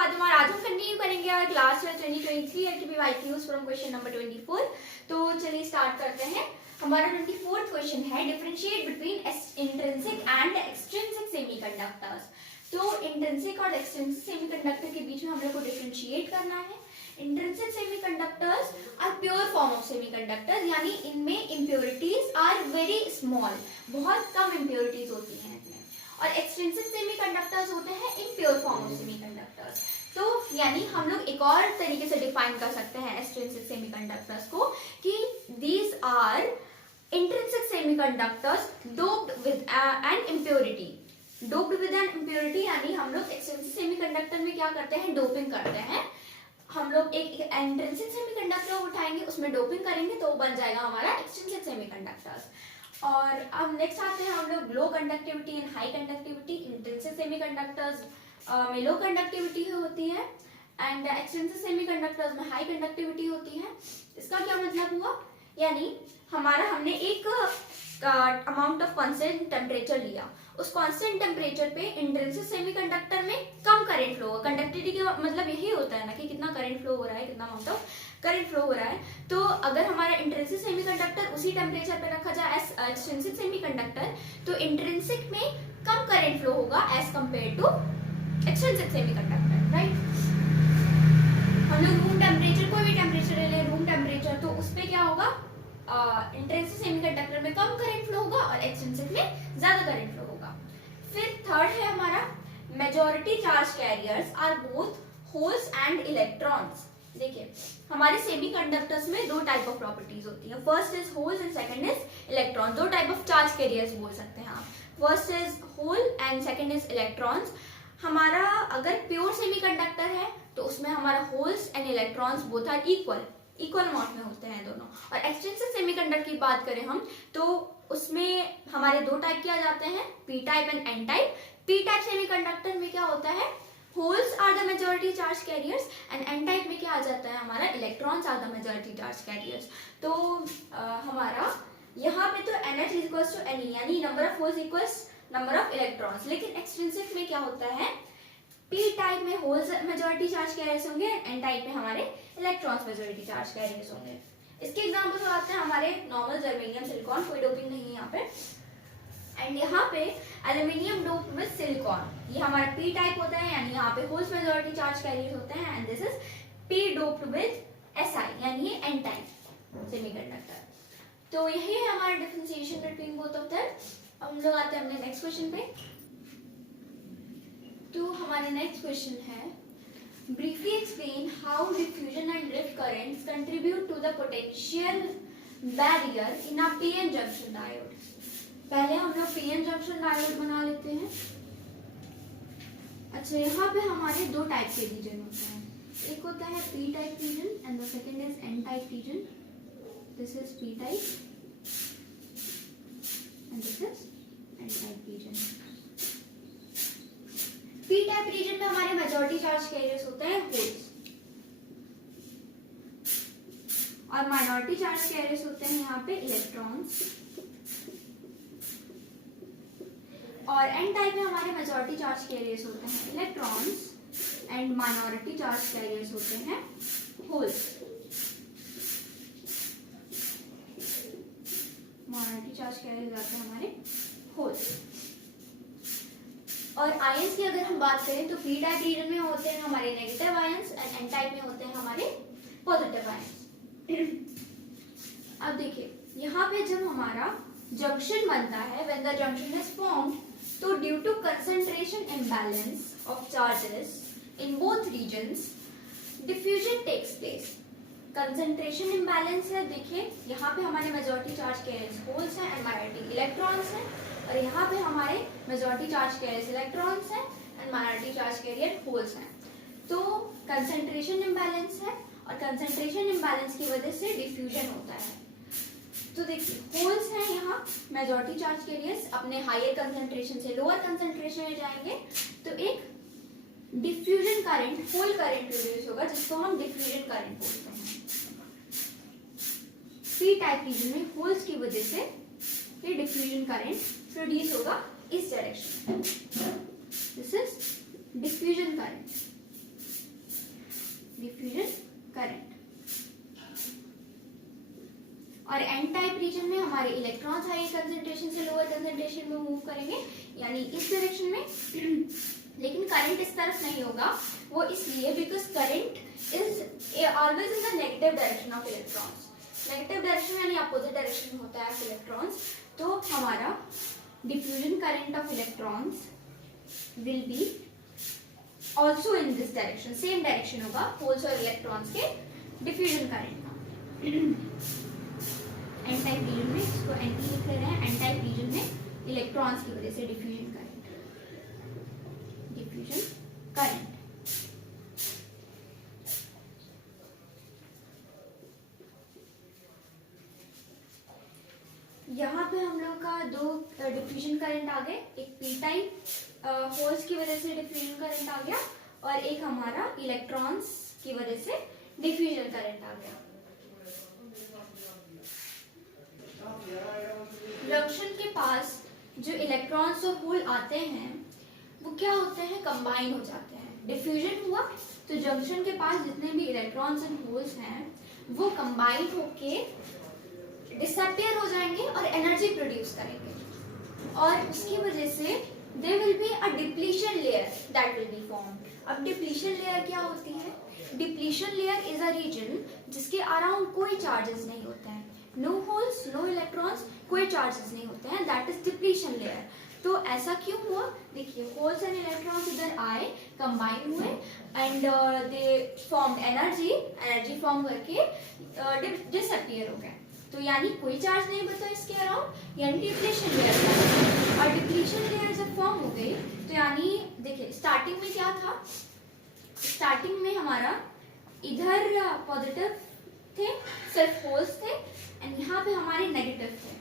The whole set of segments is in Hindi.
वादम और आज हम कंटिन्यू करेंगे और class 2023 LTP from question number 24। तो चलिए स्टार्ट करते हैं। हमारा 24th क्वेश्चन है differentiate between intrinsic and extrinsic semiconductors. तो इंट्रिंसिक और एक्सट्रिंसिक सेमीकंडक्टर के बीच में हम लोग को डिफरेंशिएट करना है। Intrinsic semiconductors are pure form of semiconductors, यानी इनमें इम्प्योरिटीज आर वेरी स्मॉल, बहुत कम इम्प्योरिटीज होती हैं इसमें। और एक्सट्रिंसिक सेमीकंडक्टर्स होते हैं इम्प्योर फॉर्म ऑफ सेमीकंडक्टर्स। तो यानी हम लोग एक और तरीके से डिफाइन कर सकते हैं एक्सट्रिंसिक सेमीकंडक्टर्स को कि these are intrinsic semiconductors doped with an impurity. Doped with an impurity यानी हम लोग एक्सट्रिंसिक सेमीकंडक्टर में क्या करते हैं, डोपिंग करते हैं। हम लोग एक इंट्रिंसिक सेमीकंडक्टर उठाएंगे, उसमें डोपिंग करेंगे तो बन जाएगा हमारा एक्सट्रिंसिक सेमीकंडक्टर्स। और अब नेक्स्ट आते हैं हम लोग low conductivity and high conductivity. Intrinsic semiconductors में लो कंडक्टिविटी होती है एंड एक्सट्रिंसिक सेमीकंडक्टर्स में हाई कंडक्टिविटी होती है। इसका क्या मतलब हुआ, यानी हमने एक अमाउंट ऑफ कांस्टेंट टेम्परेचर लिया, उस कांस्टेंट टेम्परेचर पे इंट्रिंसिक सेमीकंडक्टर में कम करंट फ्लो होगा। कंडक्टिविटी का मतलब यही होता है ना कि कितना करंट फ्लो हो रहा है, कितना अमाउंट ऑफ करंट फ्लो हो रहा है। तो अगर हमारा इंट्रिंसिक सेमीकंडक्टर उसी टेम्परेचर पे रखा जाए एज एक्सट्रिंसिक सेमीकंडक्टर, तो इंट्रिंसिक में कम करंट फ्लो होगा as compare to extrinsic semiconductor, right. हम लोग रूम टेम्परेचर, कोई भी टेम्परेचर ले लें, रूम टेम्परेचर, तो उस पे क्या होगा, इंट्रिंसिक सेमीकंडक्टर में कम करंट फ्लो होगा और एक्सट्रिंसिक में ज्यादा करंट फ्लो होगा। फिर थर्ड है हमारा majority charge carriers are both holes and electrons. देखिए हमारे सेमीकंडक्टर्स में दो टाइप ऑफ प्रॉपर्टीज होती है, first is holes and second is electron. दो टाइप ऑफ चार्ज कैरियर्स बोल सकते हैं आप, first is hole and second is electrons. हमारा अगर प्योर सेमीकंडक्टर है तो उसमें हमारा holes and electrons both are equal amount में होते हैं दोनों। और एक्सट्रिंसिक सेमीकंडक्टर की बात करें हम तो उसमें हमारे दो टाइप किया जाते हैं, P type and N type. P type semiconductor में क्या होता है, holes are the majority charge carriers and N type में क्या आ जाता है, हमारा electrons are the majority charge carriers. तो हमारा यहाँ पे तो NH इक्वल्स टू NE, यानी number of holes equals number of electrons. लेकिन एक्सट्रिंसिक में क्या होता है, पी टाइप में होल्स मेजॉरिटी चार्ज कैरियर्स होंगे, एन टाइप में हमारे इलेक्ट्रॉन्स मेजॉरिटी चार्ज कैरियर्स होंगे। इसके एग्जांपल्स आते हैं हमारे नॉर्मल जर्मेनियम सिलिकॉन, कोई डोपिंग नहीं है यहाँ पे। एंड यहाँ पे एल्यूमिनियम डोप विद सिलिकॉन, ये हमारा पी टाइप होता है, यानी यहाँ पे होल्स मेजॉरिटी चार्ज कैरियर्स होते हैं and this is P doped with SI, यानी ये एन टाइप सेमीकंडक्टर। तो यही है हमारा differentiation between both of them. अब हम लोग आते हैं अपने नेक्स्ट क्वेश्चन पे। तो हमारा नेक्स्ट क्वेश्चन है briefly explain how diffusion and drift currents contribute to the potential barrier in a PN junction diode। पहले हम लोग PN junction diode बना लेते हैं। अच्छा, यहाँ पे हमारे दो टाइप के रीजन होते हैं, एक होता है P type region and the second is N type region. This is P type and this is N type region. P type region में हमारे मेजॉरिटी चार्ज कैरियर्स होते हैं होल्स और माइनॉरिटी चार्ज कैरियर्स होते हैं यहाँ पे इलेक्ट्रॉन्स। और एन टाइप में हमारे मेजॉरिटी चार्ज कैरियर्स होते हैं electrons and minority charge carriers होते हैं होल्स। माइनॉरिटी चार्ज कैरियर्स आते हैं हमारे होल्स। और आयंस की अगर हम बात करें तो पी टाइप रीजन में होते हैं हमारे negative ions and N type में होते हैं हमारे पॉजिटिव आयंस। अब देखिए यहाँ पे जब हमारा जंक्शन बनता है, when the junction is formed, तो due to concentration imbalance of charges in both regions diffusion takes place. Concentration imbalance है, देखिए यहाँ पे हमारे मेजॉरिटी चार्ज कैरियर्स होल्स हैं एंड माइनॉरिटी इलेक्ट्रॉन्स हैं, और यहाँ पे हमारे मेजॉरिटी चार्ज कैरियर्स इलेक्ट्रॉन्स हैं and minority charge carrier holes हैं। तो कंसंट्रेशन इम्बैलेंस है और कंसंट्रेशन इम्बैलेंस की वजह से डिफ्यूजन होता है। तो देखिए होल्स हैं यहाँ, मेजॉरिटी चार्ज कैरियर्स अपने हायर कंसंट्रेशन से लोअर कंसंट्रेशन में जाएंगे तो एक diffusion current, hole current produce होगा जिसको हम डिफ्यूजन करंट बोलते हैं। पी टाइप रीजन में होल्स की वजह से ये डिफ्यूजन करंट प्रोड्यूस होगा इस डायरेक्शन में। This is diffusion current. Diffusion current. और एन टाइप रीजन में हमारे इलेक्ट्रॉन्स हाई कंसंट्रेशन से लोअर कंसंट्रेशन में मूव करेंगे, यानी इस डायरेक्शन में। लेकिन करंट इस तरफ नहीं होगा, वो इसलिए because current is always in the negative direction of electrons. Negative direction यानी अपोजिट डायरेक्शन में होता है इलेक्ट्रॉन्स। तो हमारा diffusion current of electrons will be also in this direction, same direction होगा होल्स और इलेक्ट्रॉन्स के डिफ्यूजन करंट का। एन टाइप रीजन में, इसको एंटी लिख रहे हैं, एन टाइप रीजन में इलेक्ट्रॉन्स की वजह से डिफ्यूजन करंट, डिफ्यूजन करंट। यहाँ पे हम लोग का दो डिफ्यूजन करंट आ गए, एक पी टाइप होल्स की वजह से डिफ्यूजन करंट आ गया और एक हमारा इलेक्ट्रॉन्स की वजह से डिफ्यूजन करंट आ गया। जंक्शन के पास जो इलेक्ट्रॉन्स और होल आते हैं वो क्या होते हैं, कंबाइन हो जाते हैं। डिफ्यूजन हुआ तो जंक्शन के पास जितने भी इलेक्ट्रॉन्स एंड होल्स हैं वो कंबाइन होके डिसअपियर हो जाएंगे और एनर्जी प्रोड्यूस करेंगे, और उसकी वजह से there will be a depletion layer that will be formed. अब डिप्लीशन लेयर क्या होती है? Depletion layer is a region जिसके अराउंड कोई चार्जेस नहीं होते हैं, नो होल्स नो इलेक्ट्रॉन्स, कोई चार्जेस नहीं होते हैं, दैट इज डिप्लीशन लेयर। तो ऐसा क्यों हुआ? देखिए, होल्स एंड इलेक्ट्रॉन्स इधर आए, कंबाइन हुए and they formed energy, energy form करके डिसअपियर हो गए। तो यानी कोई चार्ज नहीं बचा इसके अराउंड, यानी डिप्लीशन लेयर। और डिप्लीशन लेयर जब फॉर्म हो गई तो यानी देखिए स्टार्टिंग में क्या था, स्टार्टिंग में हमारा इधर पॉजिटिव थे, सिर्फ होल्स थे, एंड यहाँ पे हमारे नेगेटिव थे,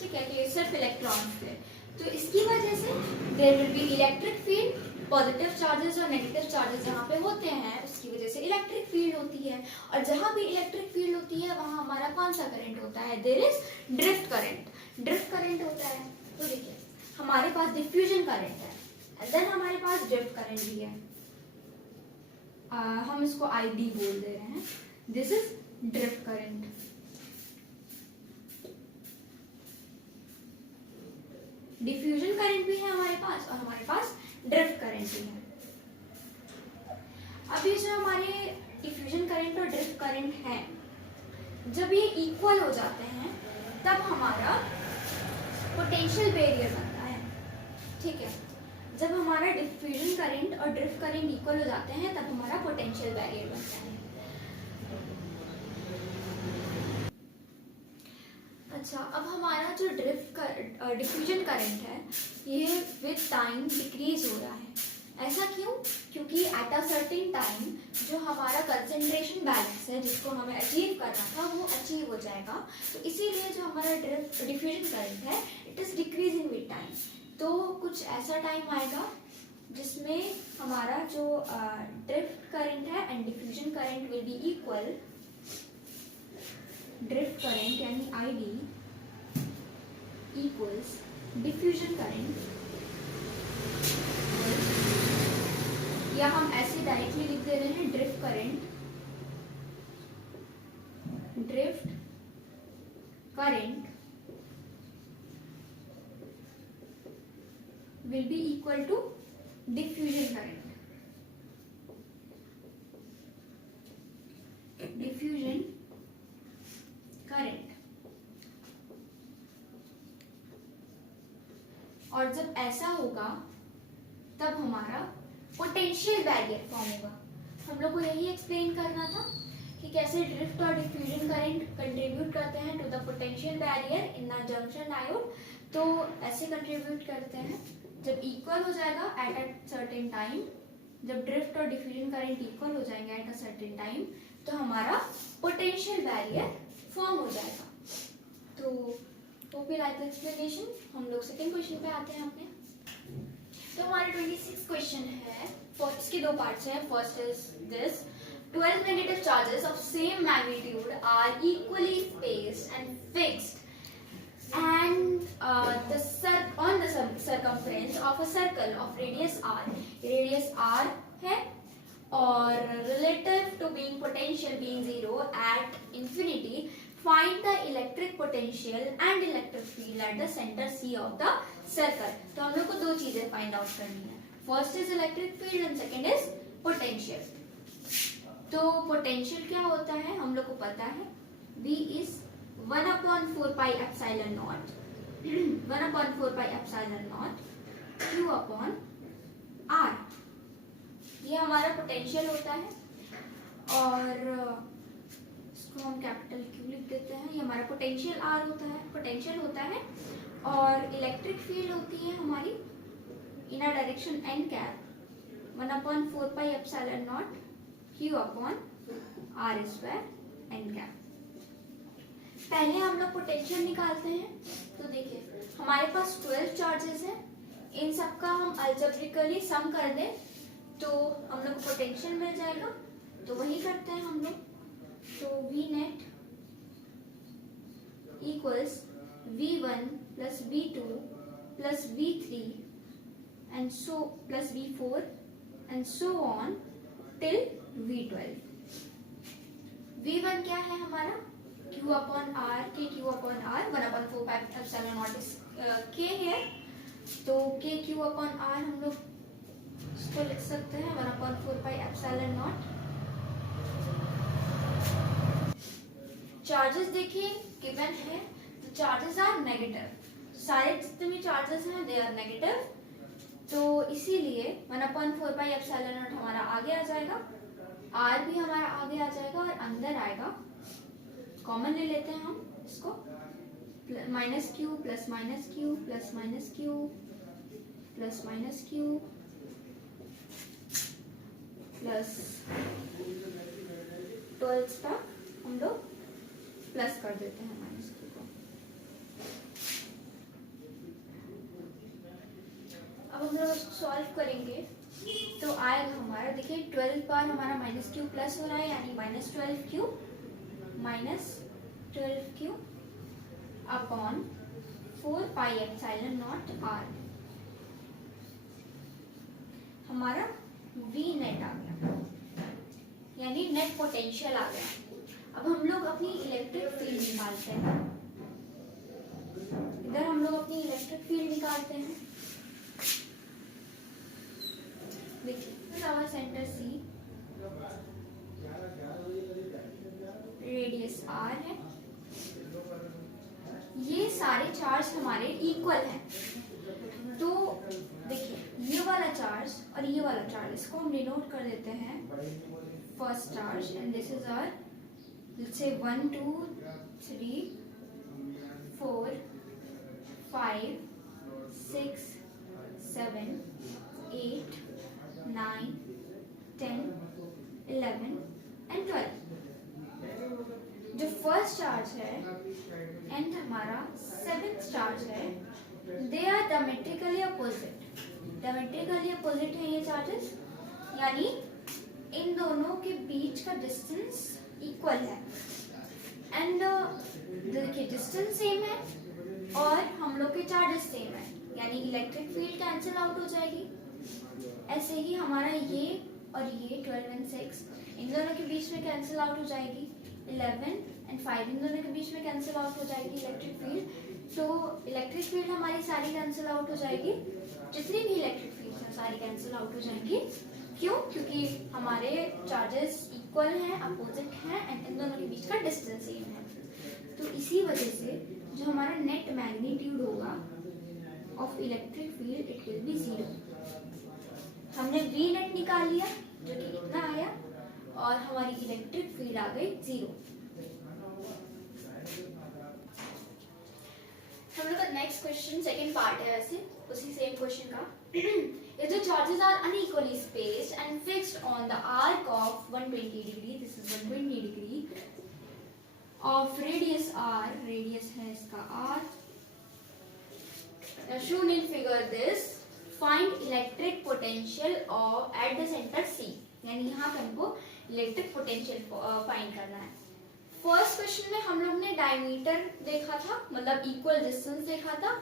ठीक है, तो ये सिर्फ इलेक्ट्रॉन्स थे। तो इसकी वजह से there will be electric field, positive charges और नेगेटिव चार्जेस जहाँ पे होते हैं उसकी वजह से इलेक्ट्रिक फील्ड होती है, और जहाँ भी इलेक्ट्रिक फील्ड होती है वहाँ हमारा कौन सा करंट होता है? There is drift current, drift current होता है। तो देखिए हमारे पास डिफ्यूजन करंट है एंड देन हमारे पास ड्रिफ्ट करंट भी है, हम इसको आईडी बोल दे रहे हैं, this is drift current. Diffusion current भी है हमारे पास और हमारे पास ड्रिफ्ट करंट भी है। अब ये जो हमारे डिफ्यूजन करंट और ड्रिफ्ट करंट है, जब ये इक्वल हो जाते हैं तब हमारा पोटेंशियल बैरियर बनता है, ठीक है। जब हमारा डिफ्यूजन करंट और ड्रिफ्ट करंट इक्वल हो जाते हैं तब हमारा पोटेंशियल बैरियर बनता है। अच्छा, अब हमारा जो डिफ्यूजन करंट है ये विद टाइम डिक्रीज हो रहा है। ऐसा क्यों? क्योंकि एट अ सर्टेन टाइम जो हमारा कंसंट्रेशन बैलेंस है जिसको हमें अचीव करना था वो अचीव हो जाएगा, तो इसीलिए जो हमारा डिफ्यूजन करंट है it is decreasing with time. तो कुछ ऐसा टाइम आएगा जिसमें हमारा जो ड्रिफ्ट करंट है and diffusion current will be equal. Drift current यानी आईडी इक्वल्स डिफ्यूजन करंट, या हम ऐसे डायरेक्टली लिख दे रहे हैं drift current, drift current will be equal to diffusion current. Diffusion current. और जब ऐसा होगा तब हमारा पोटेंशियल बैरियर फॉर्म होगा। हम लोग को यही एक्सप्लेन करना था कि कैसे ड्रिफ्ट और डिफ्यूजन करंट कंट्रीब्यूट करते हैं to the potential barrier in the junction diode. तो ऐसे कंट्रीब्यूट करते हैं जब इक्वल हो जाएगा एट अ सर्टेन टाइम, जब ड्रिफ्ट और डिफ्यूजन करंट इक्वल हो जाएंगे एट अ सर्टेन टाइम तो हमारा पोटेंशियल बैरियर फॉर्म हो जाएगा। तो hope you like the explanation. हम लोग सेकंड क्वेश्चन पे आते हैं अपने। तो हमारे 26 क्वेश्चन है, इसके दो पार्ट्स हैं। First is this: 12 negative charges of same magnitude are equally spaced and fixed and on the circumference of a circle of radius r। radius r है or relative to being potential being zero at infinity, find the electric potential and electric field at the center C of the circle. तो हम लोग को दो चीजें फाइंड आउट करनी है, first is electric field and second is potential. तो पोटेंशियल क्या होता है हम लोग को पता है, V is 1/4 pi epsilon naught 1/4 pi epsilon naught Q upon R. ये हमारा पोटेंशियल होता है और इसको हम कैपिटल Q लिख देते हैं. ये हमारा पोटेंशियल R होता है और इलेक्ट्रिक फील्ड होती है हमारी in a direction n cap 1/4 pi epsilon naught Q upon R square n cap. पहले हम लोग पोटेंशियल निकालते हैं. तो देखिए हमारे पास 12 चार्जेस हैं, इन सब का हम अलजेब्रिकली सम कर दें तो हम लोग को पोटेंशियल मिल जाएगा. तो वही करते हैं हम लोग. तो V net equals V1 plus V2 plus V3 and so plus V4 and so on till V12. V1 क्या है हमारा Q upon R, K Q upon R 1/4 pi epsilon naught is K है. तो K Q upon R हम लोग इसको लिख सकते हैं 1/4 pi epsilon naught. चार्जेस देखिए गिवन है, तो चार्जेस आर नेगेटिव, सारे जितने भी चार्जेस हैं दे आर नेगेटिव. तो इसीलिए 1/4 pi epsilon naught हमारा आगे आ जाएगा, R भी हमारा आगे आ जाएगा और अंदर आएगा. कॉमन ले लेते हैं हम इसको, minus Q plus minus Q plus minus Q plus minus Q plus 12 तक हम लोग प्लस कर देते हैं माइनस क्यू को. अब हम लोग इसको सॉल्व करेंगे तो आएगा हमारा, देखिए 12 बार हमारा माइनस क्यू प्लस हो रहा है यानी -12Q upon 4 pi epsilon not R. हमारा V नेट आ गया यानी नेट पोटेंशियल आ गया. अब हम लोग अपनी इलेक्ट्रिक फील्ड निकालते हैं. इधर हम लोग अपनी इलेक्ट्रिक फील्ड निकालते हैं. देखिए our centre C, radius R है. ये सारे चार्ज हमारे इक्वल हैं. तो देखिए ये वाला चार्ज और ये वाला चार्ज, इसको हम डिनोट कर देते हैं first charge and this is our, let's say 1 2 3 4 5 6 7 8 9 10 11 and 12. जो फर्स्ट चार्ज है एंड हमारा सेवेंथ चार्ज है, they are diametrically opposite. Diametrically opposite है ये चार्जेस, यानी इन दोनों के बीच का डिस्टेंस इक्वल है. एंड देखिए डिस्टेंस सेम है और हम लोग के चार्जेस सेम है, यानी इलेक्ट्रिक फील्ड कैंसिल आउट हो जाएगी. ऐसे ही हमारा ये और ये 12 and 6 इन दोनों के बीच में कैंसिल आउट हो जाएगी. 11 and 5 इन दोनों के बीच में कैंसिल आउट हो जाएगी इलेक्ट्रिक फील्ड. तो इलेक्ट्रिक फील्ड हमारी सारी कैंसिल आउट हो जाएगी, जितनी भी इलेक्ट्रिक फील्ड है सारी कैंसिल आउट हो जाएंगी. क्यों? क्योंकि हमारे चार्जेस इक्वल हैं, अपोजिट हैं एंड इन दोनों के बीच का डिस्टेंस सेम है. तो इसी वजह से जो हमारा नेट मैग्नीट्यूड होगा of electric field it will be 0. हमने V नेट निकाल लिया जो कि इतना आया और हमारी इलेक्ट्रिक फील्ड आ गई 0. हम लोग का नेक्स्ट क्वेश्चन सेकंड पार्ट है, वैसे उसी सेम क्वेश्चन का. If the charges are unequally spaced and fixed on the arc of 120 degree, this is 120 degree of radius R, radius है इसका R, shown in figure this, find electric potential of at the center C. यानी यहाँ पे हमको इलेक्ट्रिक पोटेंशियल फाइंड करना है. फर्स्ट क्वेश्चन में हम लोग ने डायमीटर देखा था, मतलब इक्वल डिस्टेंस देखा था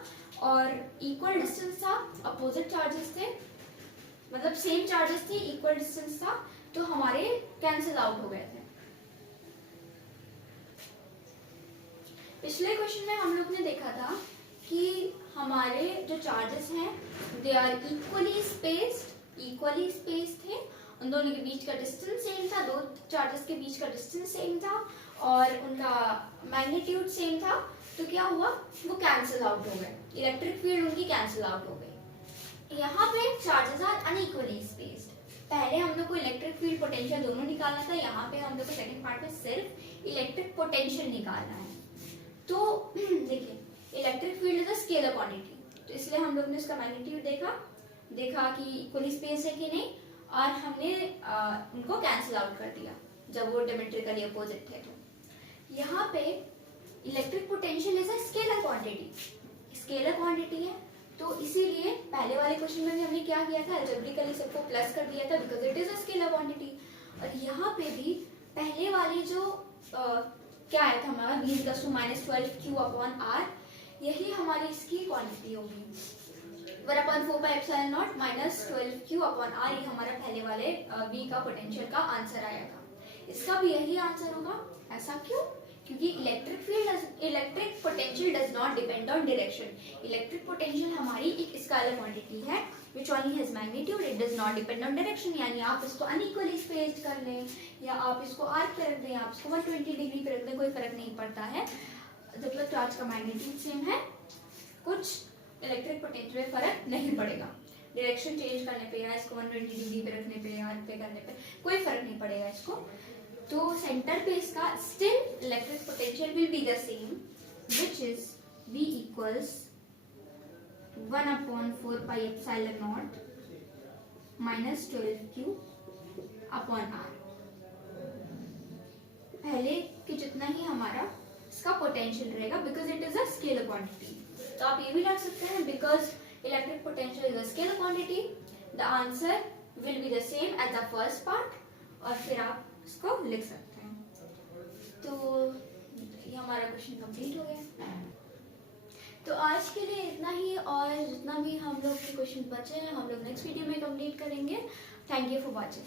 और इक्वल डिस्टेंस था, अपोजिट चार्जेस थे, मतलब सेम चार्जेस थे, इक्वल डिस्टेंस था. तो हमारे कैंसिल आउट हो गए थे। पिछले क्वेश्चन में हम लोग ने देखा था कि हमारे जो चार्जेस हैं दे आर इक्वली स्पेस्ड थे, उन दोनों के बीच का डिस्टेंस सेम था, दो चार्जेस के बीच का डिस्टेंस सेम था और उनका मैग्नीट्यूड सेम था। तो क्या हुआ, वो कैंसिल आउट हो गए, इलेक्ट्रिक फील्ड उनकी कैंसिल आउट हो गई। यहाँ पे चार्जेस आर अनइक्वली स्पेस्ड। पहले हम लोग को इलेक्ट्रिक फील्ड पोटेंशियल दोनों निकालना था, यहाँ पे हम लोग को सेकंड पार्ट में सिर्फ इलेक्ट्रिक पोटेंशियल निकालना है। तो देखिए electric field is a scalar quantity, तो इसलिए हम लोग ने उसका मैग्नीट्यूड देखा कि इक्वली स्पेस है कि नहीं, और हमने उनको कैंसिल आउट कर दिया जब वो डायमेट्रिकली अपोजिट थे। तो यहाँ पे electric potential is a scalar quantity है, तो इसीलिए पहले वाले क्वेश्चन में भी हमने क्या किया था, अलजेब्रिकली सबको प्लस कर दिया था because it is a scalar quantity. और यहाँ पे भी पहले वाली जो क्या आया था हमारा v=-12q/r, यही हमारी इसकी क्वांटिटी होगी 1/4πε0 -12q/r, ये हमारा पहले वाले v का पोटेंशियल का आंसर आया था। इसका भी यही आंसर होगा। ऐसा क्यों? क्योंकि electric potential does not depend on direction. Electric potential हमारी एक स्केलर क्वांटिटी है which only has magnitude, it does not depend on direction। यानी आप इसको अनइक्वली स्पेस्ड कर लें या आप इसको आर्क पे रख दें, आप इसको 120 डिग्री पे रख दें, कोई फर्क नहीं पड़ता है जब तक चार्ज का मैग्नीट्यूड सेम है। कुछ इलेक्ट्रिक पोटेंशियल में फर्क नहीं पड़ेगा, डायरेक्शन चेंज करने पे या इसको 120 डिग्री पे रखने पे या आर्क पे करने पे कोई फर्क नहीं पड़ेगा इसको। तो सेंटर पे इसका still electric potential will be the same which is v = 1/4πε0 -12q/r। पहले के जितना ही हमारा इसका पोटेंशियल रहेगा because it is a scalar quantity. तो आप ये भी रख सकते हैं because electric potential is a scalar quantity, the answer will be the same as the first part, और फिर आप इसको लिख सकते हैं। तो ये हमारा क्वेश्चन कंप्लीट हो गया। तो आज के लिए इतना ही, और जितना भी हम लोग के क्वेश्चन बचे हैं हम लोग नेक्स्ट वीडियो में कंप्लीट करेंगे। Thank you for watching.